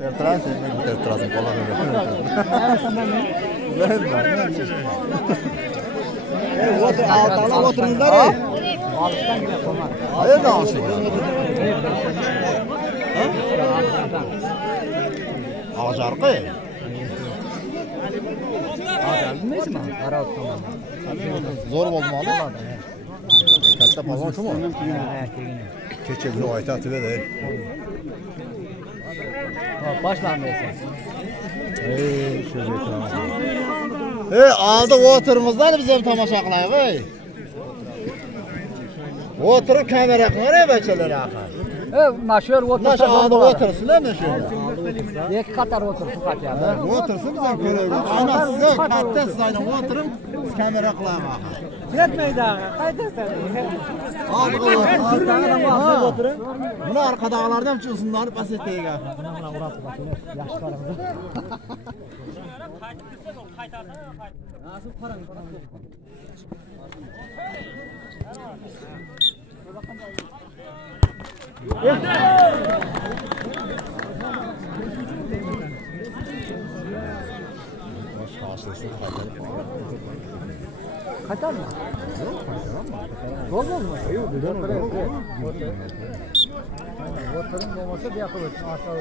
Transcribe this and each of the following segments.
Ertiran sen ertirasın falan öyle. Ağırlarla oturunuzlar ya. Hayır da alsın ya. Ağacarkı. Ağacarkı neyse mi? Ara oturma. Zor oldu mu adam? Katta palon şu mu? Keçe bir ayta atıver de. Başlan neyse. Şöyle tamam. Aldı oturumuzdan bizim tamaşa kılayıq ey. Oturup kamera kılar beçeler axı. Maşör otursa. Naş aldı otursun da meşhur. İki katar otursun kaçar. Otursun bizden köreği. Ana size katta siz aynen oturup biz kamera kılayıq axı. Yetmeydi ağa. Kaydesin. Aldı oturun. Bunu arkadağlardan çıksınlar pas ettiği axı. Buna uğrattı bakın. Yaşlarımızı. Nasıl paran? Kaçar mı? Gol mu? Yok, Oturun olmasa bir yapılır. Aşağı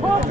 Gol